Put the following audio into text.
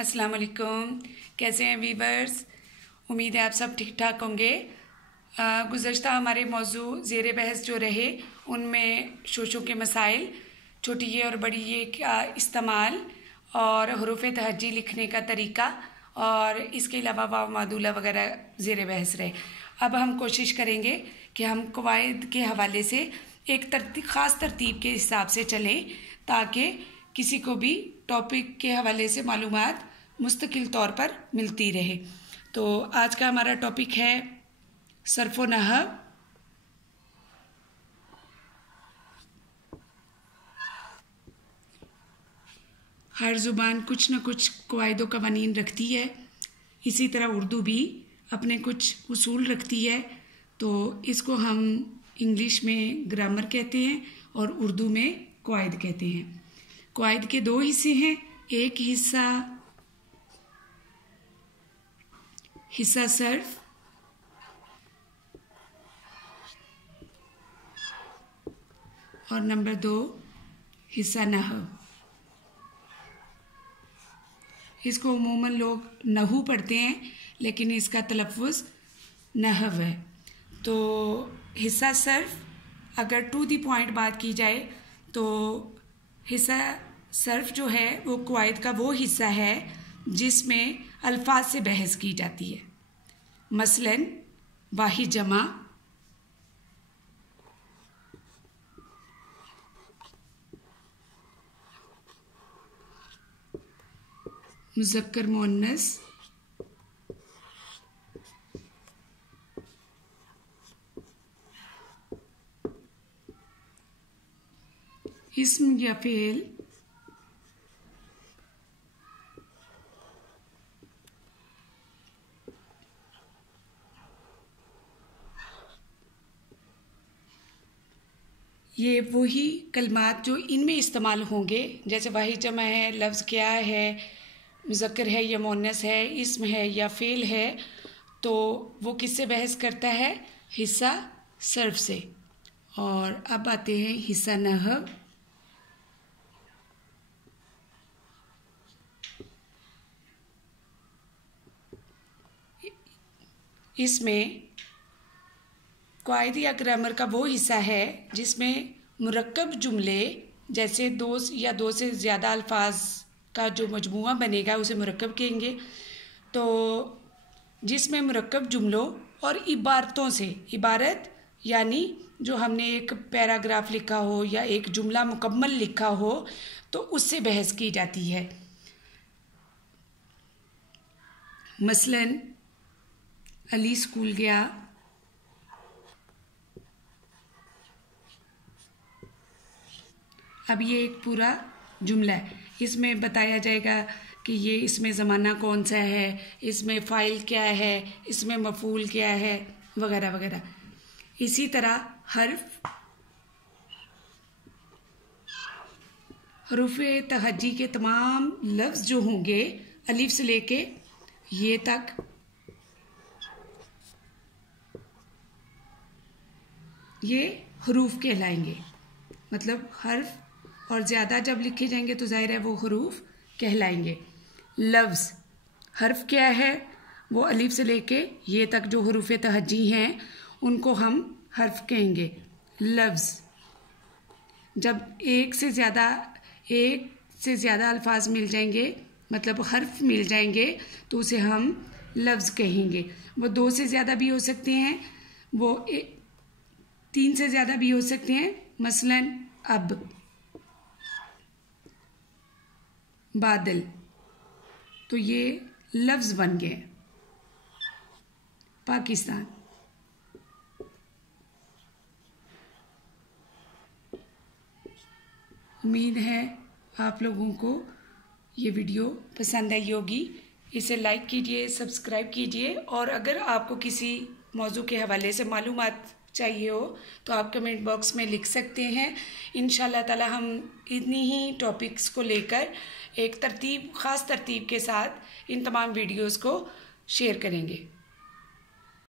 अस्सलाम वालेकुम। कैसे हैं वीवर्स? उम्मीद है आप सब ठीक ठाक होंगे। गुज़श्ता हमारे मौजू ज़ेर बहस जो रहे उनमें शोशों के मसाइल, छोटी ये और बड़ी ये का इस्तेमाल और हुरूफ तहज्जी लिखने का तरीका और इसके अलावा वाव मादूला वगैरह ज़ेर बहस रहे। अब हम कोशिश करेंगे कि हम कवायद के हवाले से एक ख़ास तरतीब के हिसाब से चलें ताकि किसी को भी टॉपिक के हवाले से मालूमात मुस्तकिल तौर पर मिलती रहे। तो आज का हमारा टॉपिक है सर्फ़ व नहव। हर ज़ुबान कुछ न कुछ कवायद व कवानीन रखती है, इसी तरह उर्दू भी अपने कुछ उसूल रखती है। तो इसको हम इंग्लिश में ग्रामर कहते हैं और उर्दू में कवायद कहते हैं। कवायद के दो हिस्से हैं, एक हिस्सा सर्फ और नंबर 2 हिस्सा नहव। इसको उमूमन लोग नहू पढ़ते हैं लेकिन इसका तलफ़्फ़ुज़ नहव है। तो हिस्सा सर्फ, अगर टू दी पॉइंट बात की जाए तो हिस्सा सर्फ जो है वो कवायद का वो हिस्सा है जिसमें अल्फाज से बहस की जाती है। मसलन वाहिद जमा, मुज़क्कर मुअन्नस, इस्म या फ़ेल, ये वही कलमात जो इनमें इस्तेमाल होंगे, जैसे वाहिद जमा है, लफ्ज़ क्या है, मुज़क्कर है या मुअन्नस है, इस्म है या फ़ेल है, तो वो किससे बहस करता है? हिस्सा सर्फ से। और अब आते हैं हिस्सा नहव। इसमें कवायद या ग्रामर का वो हिस्सा है जिसमें मुरक्कब जुमले, जैसे दो या दो से ज़्यादा अल्फाज का जो मजमूआ बनेगा उसे मुरक्कब कहेंगे। तो जिसमें मुरक्कब जुमलों और इबारतों से, इबारत यानी जो हमने एक पैराग्राफ लिखा हो या एक जुमला मुकम्मल लिखा हो तो उससे बहस की जाती है। मसलन अली स्कूल गया, अब ये एक पूरा जुमला है, इसमें बताया जाएगा कि ये इसमें ज़माना कौन सा है, इसमें फ़ाइल क्या है, इसमें मफ़ूल क्या है, वगैरह वगैरह। इसी तरह हुरूफ़े तहज्जी के तमाम लफ्ज़ जो होंगे अलिफ से लेके ये तक, ये हरूफ कहलाएंगे। मतलब हर्फ और ज़्यादा जब लिखे जाएंगे तो ज़ाहिर है वो हरूफ कहलाएंगे। लफ्ज़, हर्फ क्या है? वो अलिफ से लेके ये तक जो हुरूफ़ तहज्जी हैं उनको हम हर्फ कहेंगे। लफ्ज़, जब एक से ज़्यादा अल्फाज मिल जाएंगे, मतलब हर्फ मिल जाएंगे, तो उसे हम लफ्ज़ कहेंगे। वो 2 से ज़्यादा भी हो सकते हैं, वो 3 से ज़्यादा भी हो सकते हैं। मसलन अब, बादल, तो ये लफ्ज़ बन गए। पाकिस्तान, उम्मीद है आप लोगों को ये वीडियो पसंद आई होगी। इसे लाइक कीजिए, सब्सक्राइब कीजिए और अगर आपको किसी मौजू के हवाले से मालूमात चाहिए हो तो आप कमेंट बॉक्स में लिख सकते हैं। इंशाल्लाह ताला हम इन्हीं ही टॉपिक्स को लेकर एक ख़ास तरतीब के साथ इन तमाम वीडियोस को शेयर करेंगे।